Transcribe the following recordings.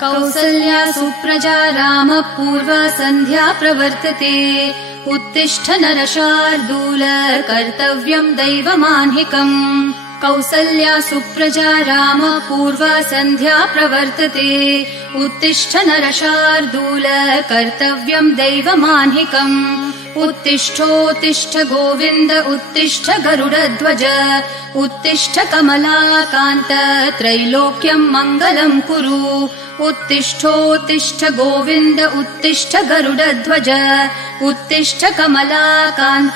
कौसल्या सुप्रजा रामः पूर्वा सन्ध्या प्रवर्तते। उत्तिष्ठ नरशार्दूल कर्तव्यम् दैवमाह्निकम्। कौसल्या सुप्रजा रामः पूर्वा सन्ध्या प्रवर्तते। उत्तिष्ठ नरशार्दूल कर्तव्यम् दैवमाह्निकम्। उत्तिष्ठोत्तिष्ठ गोविन्द उत्तिष्ठ गरुडध्वज। उत्तिष्ठ कमलाकान्त त्रैलोक्यम् मङ्गलम् कुरु। उत्तिष्ठोत्तिष्ठ गोविन्द उत्तिष्ठ गरुडध्वज। उत्तिष्ठ कमलाकान्त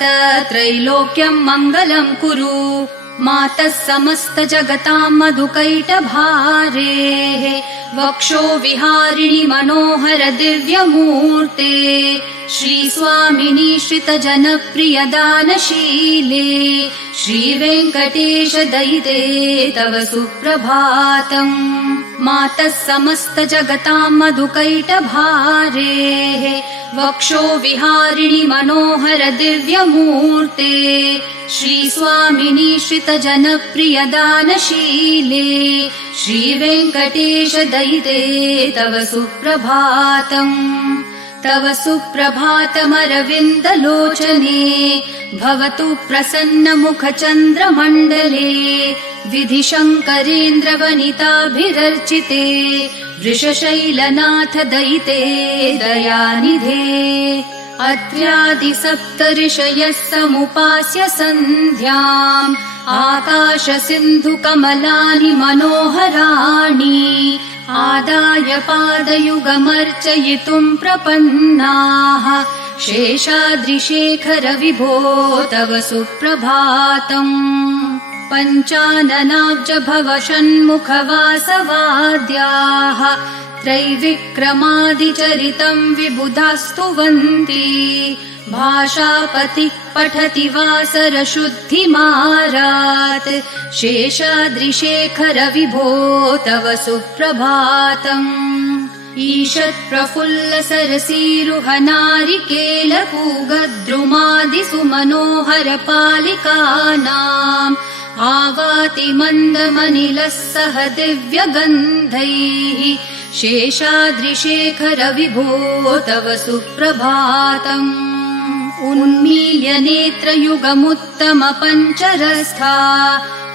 त्रैलोक्यम् मङ्गलम् कुरु। मातः समस्त जगताम् मधुकैटभारेः वक्षो विहारिणि मनोहर दिव्यमूर्ते। श्रीस्वामिनि श्रित जनप्रिय दानशीले। श्रीवेङ्कटेश दयिते तव सुप्रभातम्। मातः समस्त जगताम् मधुकैटभारेः वक्षो विहारिणि मनोहर दिव्यमूर्ते। श्रीस्वामिनि श्रित जनप्रिय दानशीले। श्रीवेङ्कटेश दयिते तव सुप्रभातम्। तव सुप्रभातमरविन्दलोचने भवतु प्रसन्न मुख चन्द्रमण्डले। विधिशङ्करेन्द्र वनिताभिरर्चिते वृषशैलनाथ दयिते दयानिधे। अत्र्यादि सप्त ऋषयः समुपास्य सन्ध्याम् आकाश सिन्धु कमलानि मनोहराणि आदाय पादयुगमर्चयितुम् प्रपन्नाः। शेषाद्रिशेखर विभो तव सुप्रभातम्। पञ्चाननाब्ज भव षण्मुख वासवाद्याः त्रैविक्रमादिचरितम् विबुधास्तुवन्ति। भाषापतिः पठति वासर शुद्धिमारात्। शेषाद्रिशेखर विभो तव सुप्रभातम्। ईषत् प्रफुल्ल सरसीरुह नारिकेल पूगद्रुमादि सुमनोहर पालिकानाम् आवाति मन्दमनिलः सह दिव्यगन्धैः। शेषाद्रिशेखर विभो तव सुप्रभातम्। उन्मील्य नेत्रयुगमुत्तम पञ्चरस्था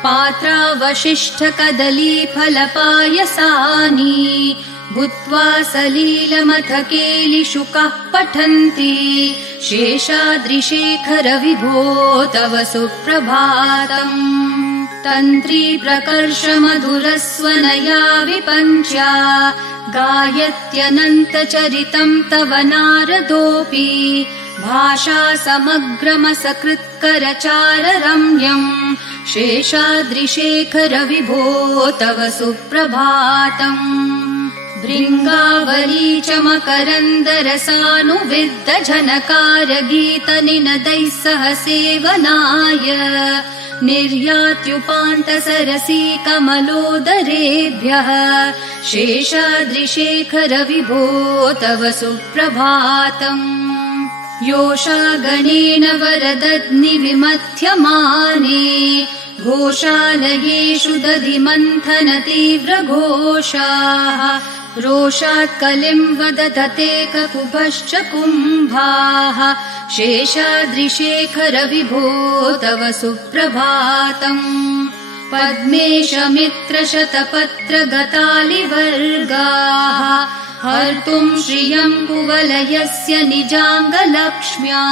पात्रावशिष्ठ कदलीफलपायसानि भूत्वा सलीलमथ केलिशुकः पठन्ति। शेषाद्रिशेखर विभो तव सुप्रभातम्। तन्त्री प्रकर्ष मधुरस्वनया विपञ्च्या गायत्यनन्तचरितम् तव नारदोऽपि। भाषा समग्रमसकृत्करचार रम्यम्। शेषाद्रिशेखर विभो तव सुप्रभातम्। भृङ्गावली च मकरन्दरसानुविद्ध झनकार गीतनिनदैः सह सेवनाय निर्यात्युपान्त सरसी कमलोदरेभ्यः। शेषाद्रिशेखर विभो तव सुप्रभातम्। योषागणेन वरदध्नि विमथ्यमाने घोषालयेषु दधिमन्थन तीव्रघोषाः। रोषात् कलिम् वदधते ककुभश्च कुम्भाः। शेषाद्रिशेखर विभो तव सुप्रभातम्। पद्मेश मित्र शतपत्र गतालिवर्गाः हर्तुम् श्रियम् कुवलयस्य निजाङ्गलक्ष्म्या।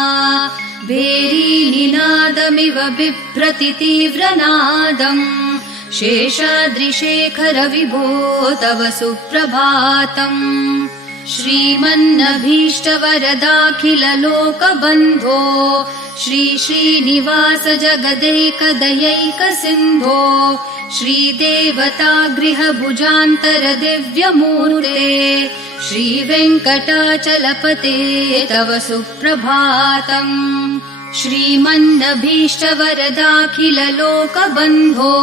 भेरीनिनादमिव बिभ्रति तीव्रनादम्। शेषाद्रिशेखर विभो तव सुप्रभातम्। श्रीमन्नभीष्टवरदाखिल लोकबन्धो श्री श्रीनिवास जगदैकदयैक सिन्धो श्रीदेवतागृह भुजान्तर दिव्यमूर्ते श्रीवेङ्कटाचलपते तव सुप्रभातम्। श्रीमन्नभीष्टवरदाखिललोकबन्धो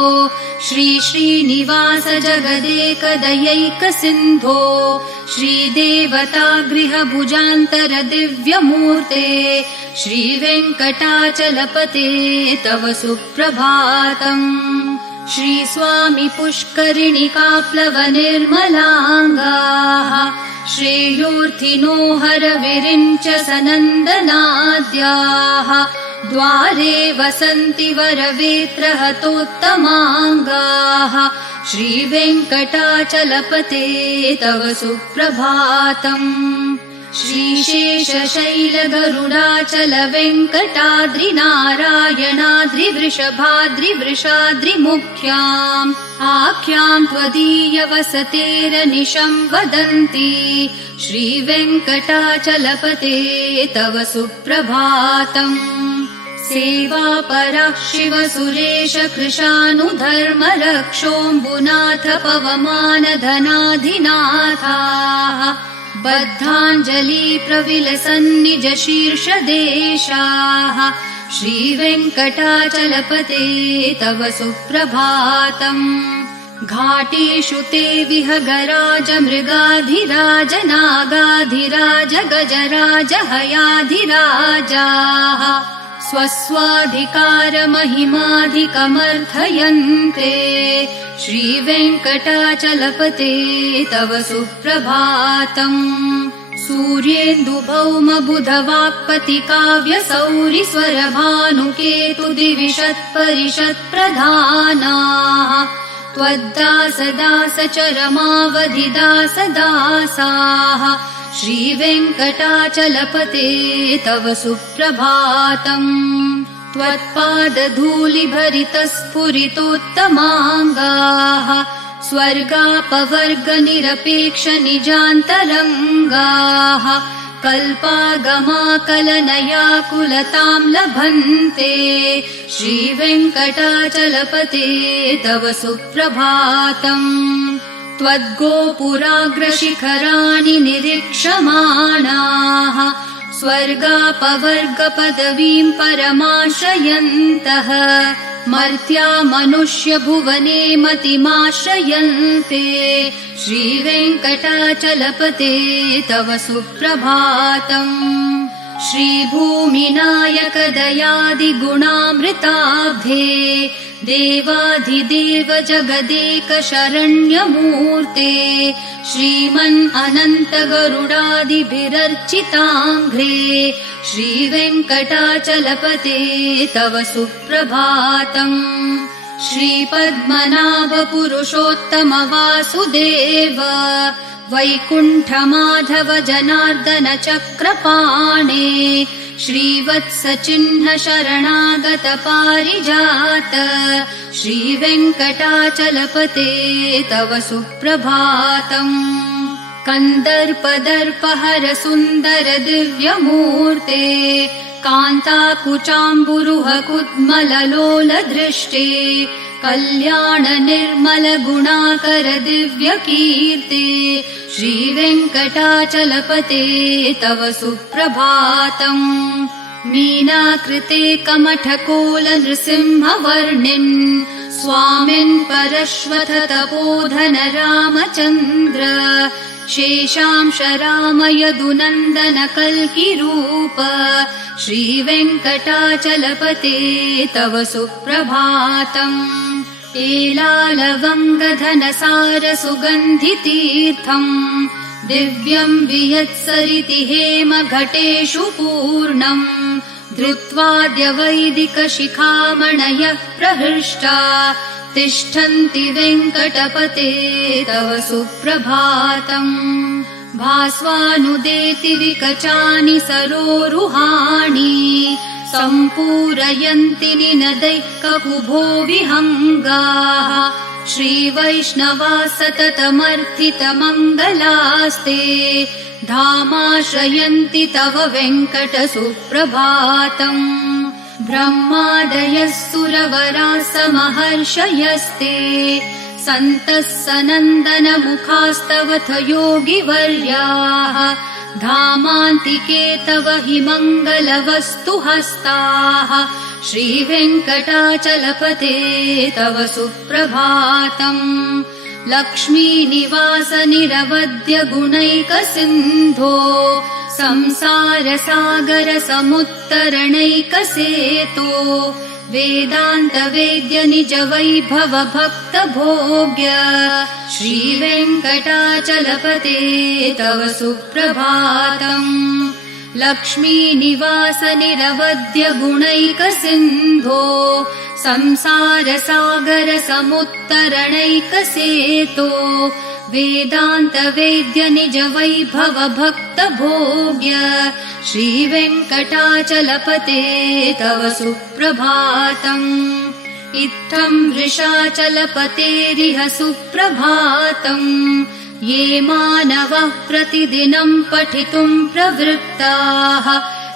श्री श्रीनिवास जगदेकदयैकसिन्धो श्रीदेवतागृहभुजान्तरदिव्यमूर्ते श्रीवेङ्कटाचलपते तव सुप्रभातम्। श्रीस्वामी पुष्करिणिकाप्लवनिर्मलाङ्गाः श्रेयोर्थिनो हरविरिञ्च सनन्दनाद्याः द्वारे वसन्ति वरवेत्रहतोत्तमाङ्गाः श्रीवेङ्कटाचलपते तव सुप्रभातम्। श्रीशेषशैलगरुडाचलवेङ्कटाद्रिनारायणाद्रिवृषभाद्रिवृषाद्रिमुख्याम् आख्याम् त्वदीयवसतेरनिशम् वदन्ति श्रीवेङ्कटाचलपते तव सुप्रभातम्। सेवापरः शिवसुरेश कृशानुधर्मरक्षोऽम्बुनाथ पवमानधनाधिनाथाः बद्धाञ्जलि प्रविलसन्निज शीर्षदेशाः श्रीवेङ्कटाचलपते तव सुप्रभातम्। घाटेषु ते विहगराज मृगाधिराज नागाधिराज गजराज हयाधिराजाः स्वस्वाधिकारमहिमाधिकमर्थयन्ते श्रीवेङ्कटाचलपते तव सुप्रभातम्। सूर्येन्दुभौमबुधवाक्पतिकाव्यसौरिस्वरभानुकेतुदिविशत्परिषत्प्रधानाः त्वद्दासदासचरमावधिदासदासाः श्रीवेङ्कटाचलपते तव सुप्रभातम्। त्वत्पादधूलिभरितस्फुरितोत्तमाङ्गाः स्वर्गापवर्गनिरपेक्षनिजान्तरङ्गाः कल्पागमाकलनयाकुलताम् लभन्ते श्रीवेङ्कटाचलपते तव सुप्रभातम्। त्वद्गोपुराग्रशिखराणि निरीक्षमाणाः स्वर्गापवर्गपदवीम् परमाश्रयन्तः मर्त्या मनुष्यभुवने मतिमाश्रयन्ते श्रीवेङ्कटाचलपते तव सुप्रभातम्। श्रीभूमिनायकदयादिगुणामृताब्धे देवाधिदेव जगदेक शरण्यमूर्ते श्रीमन् अनन्त गरुडादिभिरर्चिताङ्घ्रे श्रीवेङ्कटाचलपते तव सुप्रभातम्। श्रीपद्मनाभ पुरुषोत्तम वासुदेव वैकुण्ठमाधव जनार्दन चक्रपाणे श्रीवत्सचिह्न शरणागत पारिजात श्रीवेङ्कटाचलपते तव सुप्रभातम्। कन्दर्पदर्पहर सुन्दर दिव्यमूर्ते कान्ताकुचाम्बुरुह कुड्मललोल दृष्टे कल्याण निर्मल गुणाकर दिव्यकीर्ते श्रीवेङ्कटाचलपते तव सुप्रभातम्। मीनाकृते कमठकोल नृसिंहवर्णिन् स्वामिन् परश्वथ तपोधन रामचन्द्र शेषांश राम यदुनन्दन कल्किरूप श्रीवेङ्कटाचलपते तव सुप्रभातम्। एलालवङ्गधनसार सुगन्धितीर्थम् दिव्यम् वियत्सरिति हेम घटेषु पूर्णम् धृत्वाद्य वैदिक शिखामणयः प्रहृष्टा तिष्ठन्ति वेङ्कटपते तव सुप्रभातम्। भास्वानुदेति विकचानि सरोरुहाणि सम्पूरयन्ति निनदैः ककुभो विहङ्गाः श्रीवैष्णवा सततमर्थितमङ्गलास्ते धामाश्रयन्ति तव वेङ्कट सुप्रभातम्। ब्रह्मादयः सुरवराः समहर्षयस्ते सन्तः सनन्दन मुखास्तवथ योगिवर्याः धामान्तिके तव हि मङ्गलवस्तु हस्ताः श्रीवेङ्कटाचलपते तव सुप्रभातम् लक्ष्मीनिवास निरवद्य गुणैकसिन्धो संसारसागर समुत्तरणैकसेतो वेदान्त वेद्य निज वैभव भक्त भोग्य श्रीवेङ्कटाचलपते तव सुप्रभातम् लक्ष्मीनिवास निरवद्य गुणैकसिन्धो संसार सागर समुत्तरणैकसेतो वेदान्त वेद्य निज वैभव भक्त भोग्य श्रीवेङ्कटाचलपते तव सुप्रभातम् इत्थं वृषाचलपतेरिह सुप्रभातम् ये मानवः प्रतिदिनं पठितुं प्रवृत्ताः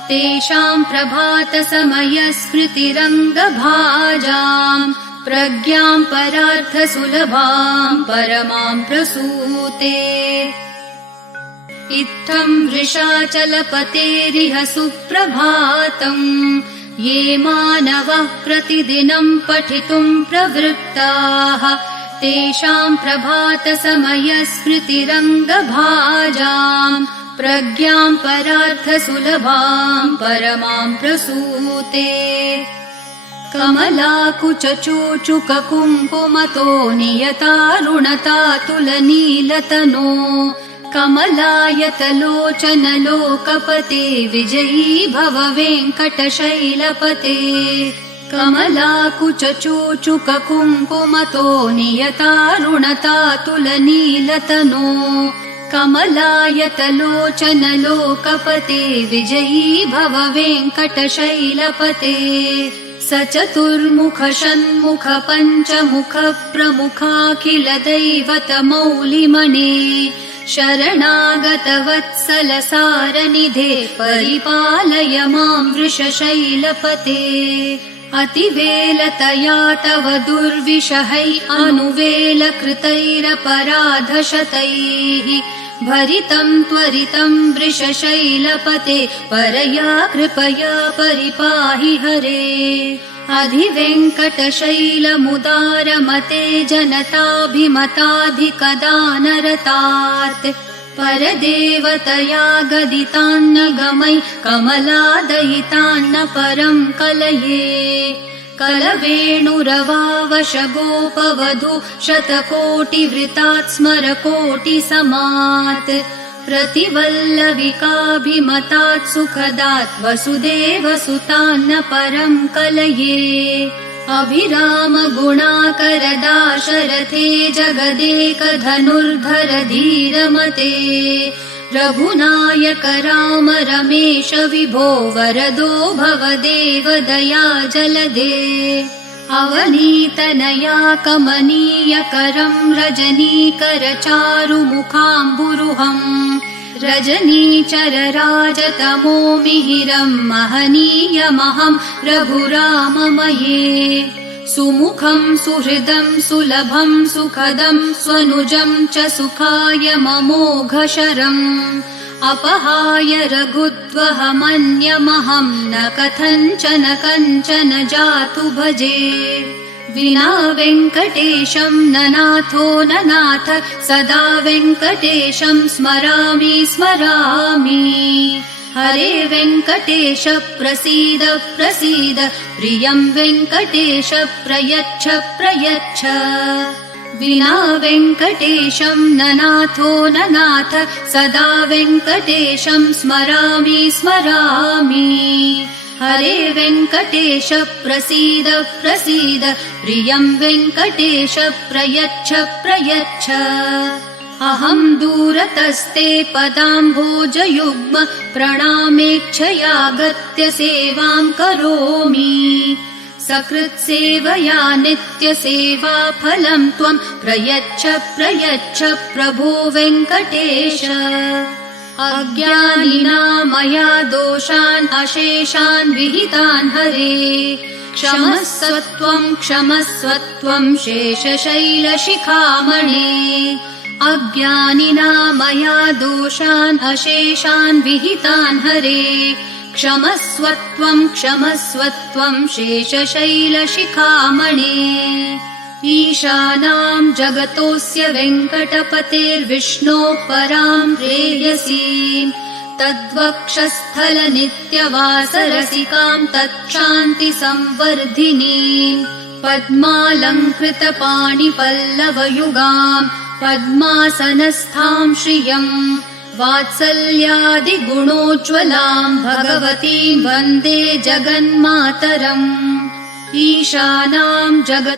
तेषां प्रभातसमयस्मृतिरङ्गभाजाम् प्रज्ञां परार्थसुलभां परमां प्रसूते इत्थं वृषाचलपतेरिह सुप्रभातम् ये मानवः प्रतिदिनं पठितुं प्रवृत्ताः तेषां प्रभातसमयस्मृतिरङ्गभाजाम् प्रज्ञां परार्थसुलभां परमां प्रसूते कमलाकुचूचुककुङ्कुमतो नियतारुणतातुलनीलतनो कमलायतलोचनलोकपते विजयी भव वेङ्कटशैलपते कमलाकुचूचुककुङ्कुमतो नियतारुणतातुलनीलतनो कमलायतलोचनलोकपते विजयी भव वेङ्कटशैलपते स चतुर्मुख षण्मुख पञ्चमुख प्रमुखाखिल दैवतमौलिमणे शरणागत वत्सल सारनिधे परिपालय मां वृषशैलपते अतिवेलतया तव दुर्विषहै अनुवेलकृतैरपराधशतैः भरितं त्वरितं वृषशैलपते परया कृपया परिपाहि हरे अधिवेङ्कटशैलमुदारमते जनताभिमताधिकदानरतात् परदेवतया गदितान्नगमै कमलादयितान्न परं कलये कलवेणुरवावश गोपवधू शतकोटिवृतात् स्मरकोटिसमात् प्रतिवल्लविकाभिमतात् सुखदात् वसुदेवसुतान्न परं कलये अभिराम गुणाकर दाशरथे जगदेक धनुर्धर धीरमते रघुनायक राम रमेश विभो वरदो भवदेव दया जलदे अवनीतनया कमनीयकरं रजनीकर चारुमुखाम्बुरुहम् रजनीचर राजतमो मिहिरं महनीयमहं रघुराममये सुमुखं सुहृदं सुलभं सुखदं स्वनुजं च सुखाय ममोघशरम् अपहाय रघुत्वहमन्यमहं न कथञ्चन कञ्चन जातु भजे विना वेङ्कटेशं न नाथो न नाथ सदा वेङ्कटेशं स्मरामि स्मरामि हरे वेङ्कटेश प्रसीद प्रसीद प्रियं वेङ्कटेश प्रयच्छ प्रयच्छ विना वेङ्कटेशं न नाथो न नाथ सदा वेङ्कटेशं स्मरामि स्मरामि हरे वेङ्कटेश प्रसीद प्रसीद प्रियं वेङ्कटेश प्रयच्छ प्रयच्छ अहं दूरतस्ते पदाम्भोजयुग्म प्रणामेच्छयागत्य सेवां करोमि सकृत्सेवया नित्यसेवा फलं त्वं प्रयच्छ प्रयच्छ प्रभो वेङ्कटेश अज्ञानिना मया दोषान् अशेषान् विहितान् हरे क्षमस्व त्वं शेषशैलशिखामणे अज्ञानिना मया दोषान् अशेषान् विहितान् हरे क्षमस्वत्वं शेषशैलशिखामणे ईशानां जगतोऽस्य वेङ्कटपतेर्विष्णोः परां प्रेयसीम् तद्वक्षस्थलनित्यवासरसिकां तच्छान्तिसंवर्धिनीम् पद्मालङ्कृतपाणिपल्लवयुगां पद्मासनस्थां श्रियम् वात्सल्यादिगुणोज्ज्वलां भगवतीं वन्दे जगन्मातरम् ईशानां जगत्